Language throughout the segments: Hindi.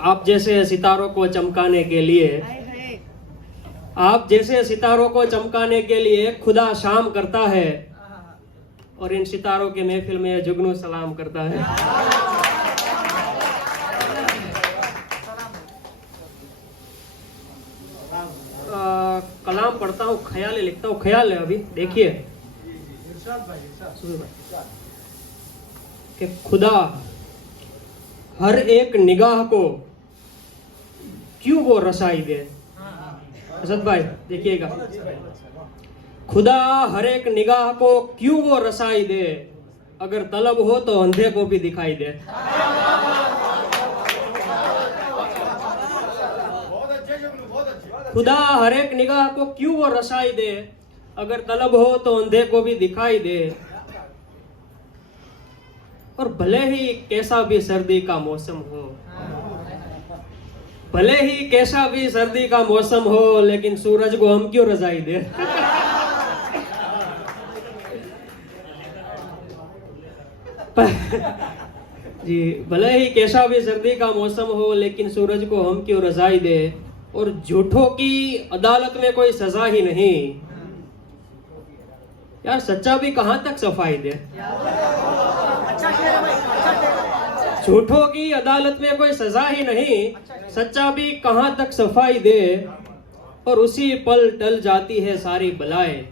आप जैसे सितारों को चमकाने के लिए, आप जैसे सितारों को चमकाने के लिए खुदा शाम करता है, और इन सितारों के महफिल में जुगनू सलाम करता है। कलाम पढ़ता हूँ, ख्याल लिखता हूँ। ख्याल है अभी देखिए कि खुदा हर एक निगाह को क्यों वो रसाई दे। असद भाई देखिएगा, खुदा हर एक निगाह को क्यों वो रसाई दे, अगर तलब हो तो अंधे को भी दिखाई दे। खुदा हर एक निगाह को क्यों वो रसाई दे, अगर तलब हो तो अंधे को भी दिखाई दे। और भले ही कैसा भी सर्दी का मौसम हो, भले ही कैसा भी सर्दी का मौसम हो, लेकिन सूरज को हम क्यों रजाई दे। जी, भले ही कैसा भी सर्दी का मौसम हो, लेकिन सूरज को हम क्यों रजाई दे। और झूठों की अदालत में कोई सजा ही नहीं। यार सच्चा भी कहां तक सफाई दे। झूठों की अदालत में कोई सजा ही नहीं, सच्चा भी कहां तक सफाई दे। और उसी पल टल जाती है सारी बलाएं,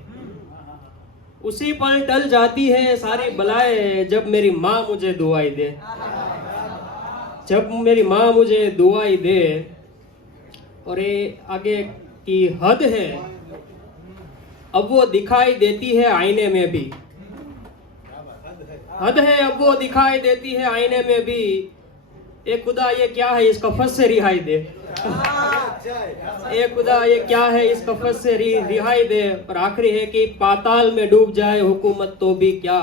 उसी पल टल जाती है सारी बलाएं, जब मेरी माँ मुझे दुआई दे, जब मेरी माँ मुझे दुआई दे। और ये आगे की हद है, अब वो दिखाई देती है आईने में भी। हद है, अब वो दिखाई देती है आईने में भी। ए खुदा ये क्या है, इस कफस से रिहाई दे। ए खुदा ये क्या है, इस कफस से रिहाई दे। और आखिरी है कि पाताल में डूब जाए हुकूमत तो भी क्या,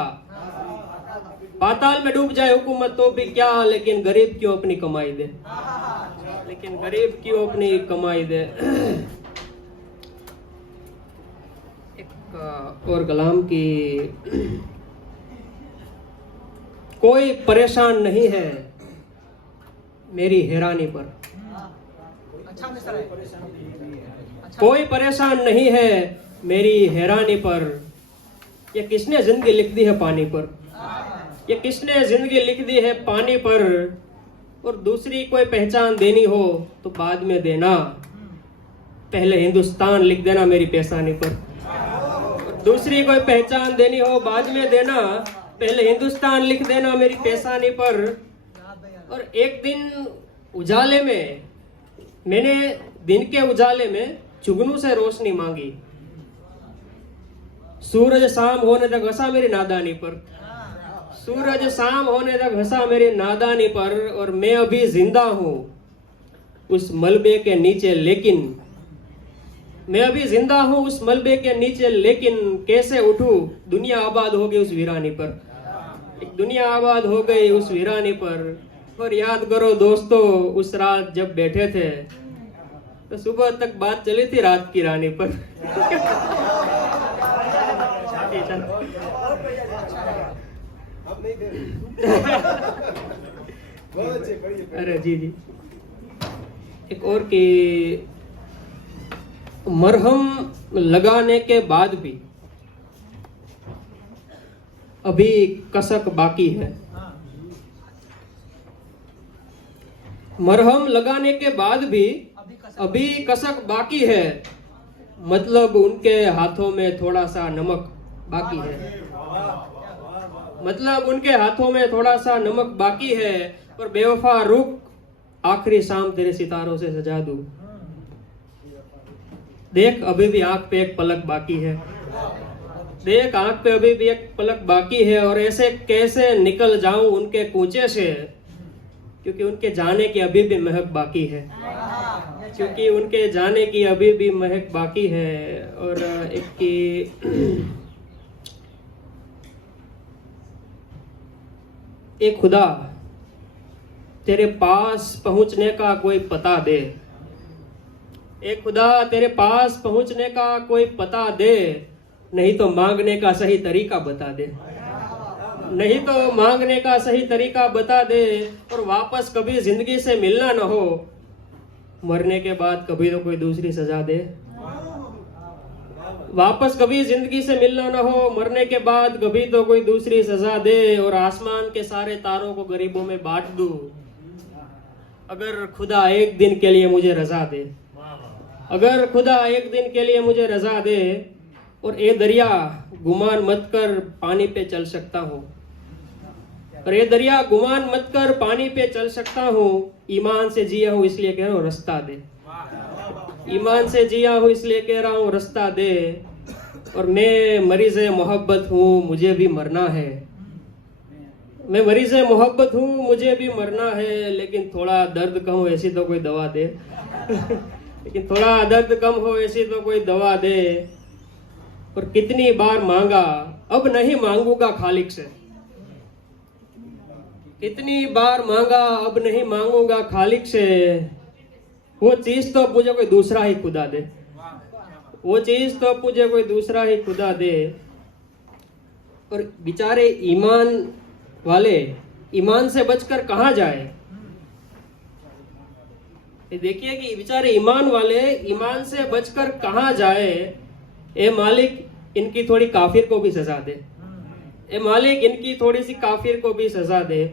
पाताल में डूब जाए हुकूमत तो भी क्या, लेकिन गरीब क्यों अपनी कमाई दे, लेकिन गरीब क्यों अपनी कमाई दे। एक और कलाम की, कोई परेशान नहीं है मेरी हैरानी पर, कोई परेशान नहीं है मेरी हैरानी पर। ये किसने जिंदगी लिख दी है पानी पर, ये किसने जिंदगी लिख दी है पानी पर। और दूसरी कोई पहचान देनी हो तो बाद में देना, पहले हिंदुस्तान लिख देना मेरी पेशानी पर। दूसरी कोई पहचान देनी हो बाद में देना, पहले हिंदुस्तान लिख देना मेरी पेशानी पर। और एक दिन उजाले में, मैंने दिन के उजाले में जुगनू से रोशनी मांगी, सूरज शाम होने तक हंसा मेरी नादानी पर, सूरज शाम होने तक हंसा मेरी नादानी पर। और मैं अभी जिंदा हूं उस मलबे के नीचे, लेकिन मैं अभी जिंदा हूं उस मलबे के नीचे, लेकिन कैसे उठूं, दुनिया आबाद हो गई उस वीरानी पर, एक दुनिया आबाद हो गई उस वीरानी पर। और याद करो दोस्तों, उस रात जब बैठे थे तो सुबह तक बात चली थी रात की रानी पर। अरे जी जी, एक और की, मरहम लगाने के बाद भी अभी कसक बाकी है। मरहम लगाने के बाद भी अभी कसक बाकी है, मतलब उनके हाथों में थोड़ा सा नमक बाकी है, मतलब उनके हाथों में थोड़ा सा नमक बाकी है। और बेवफा रुक, आखिरी शाम तेरे सितारों से सजा दूं, देख अभी भी आंख पे एक पलक बाकी है, देख आंख पे अभी भी एक पलक बाकी है। और ऐसे कैसे निकल जाऊं उनके कूचे से, क्योंकि उनके जाने की अभी भी महक बाकी है, क्योंकि उनके जाने की अभी भी महक बाकी है। और एक की, ए खुदा तेरे पास पहुंचने का कोई पता दे, ए खुदा तेरे पास पहुंचने का कोई पता दे, नहीं तो मांगने का सही तरीका बता दे, नहीं तो मांगने का सही तरीका बता दे, और वापस कभी जिंदगी से मिलना न हो, मरने के बाद कभी तो कोई दूसरी सजा दे। वापस कभी जिंदगी से मिलना न हो, मरने के बाद कभी तो कोई दूसरी सजा दे, और आसमान के सारे तारों को गरीबों में बांट दूं, अगर खुदा एक दिन के लिए मुझे रजा दे। अगर खुदा एक दिन के लिए मुझे रजा दे, और ये दरिया गुमान मत कर पानी पे चल सकता हूँ, और ये दरिया गुमान मत कर पानी पे चल सकता हूँ, ईमान से जिया हूँ इसलिए कह रहा हूँ रास्ता दे। ईमान से जिया हूँ इसलिए कह रहा हूँ रास्ता दे, और मैं मरीज़ मोहब्बत हूँ मुझे भी मरना है। मैं मरीज़ मोहब्बत हूँ मुझे भी मरना है, लेकिन थोड़ा दर्द कम हो ऐसी तो कोई दवा दे। लेकिन थोड़ा दर्द कम हो ऐसी तो कोई दवा दे। और कितनी बार मांगा अब नहीं मांगूंगा खालिक से, कितनी बार मांगा अब नहीं मांगूंगा खालिक से, वो चीज तो मुझे कोई दूसरा ही खुदा दे, वो चीज तो मुझे कोई दूसरा ही खुदा दे। और बेचारे ईमान वाले ईमान से बचकर कहाँ जाए। देखिए कि बेचारे ईमान वाले ईमान से बचकर कहाँ जाए। ए मालिक इनकी थोड़ी काफिर को भी सजा दे, ए मालिक इनकी थोड़ी सी काफिर को भी सजा दे।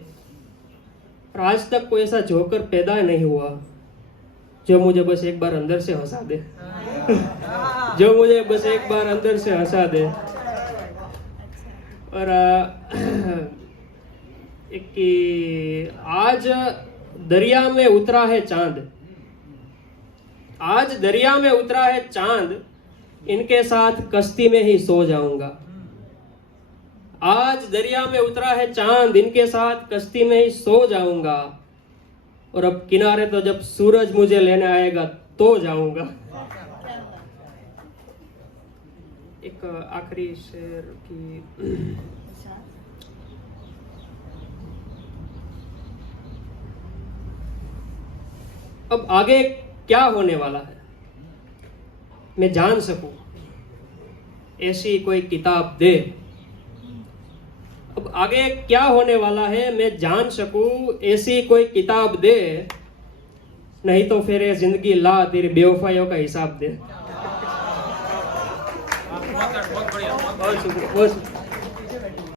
और आज तक कोई ऐसा जोकर पैदा नहीं हुआ जो मुझे बस एक बार अंदर से हंसा दे। जो मुझे बस एक बार अंदर से हंसा दे। और एक कि आज दरिया में उतरा है चांद, आज दरिया में उतरा है चांद, इनके साथ कश्ती में ही सो जाऊंगा। आज दरिया में उतरा है चांद, इनके साथ कश्ती में ही सो जाऊंगा। और अब किनारे तो जब सूरज मुझे लेने आएगा तो जाऊंगा। एक आखिरी शेर की अब आगे क्या होने वाला है मैं जान सकूं, ऐसी कोई किताब दे। अब आगे क्या होने वाला है मैं जान सकूं, ऐसी कोई किताब दे, नहीं तो फिर ये जिंदगी ला तेरी बेवफाइयों का हिसाब दे। बहुत शुक्रिया।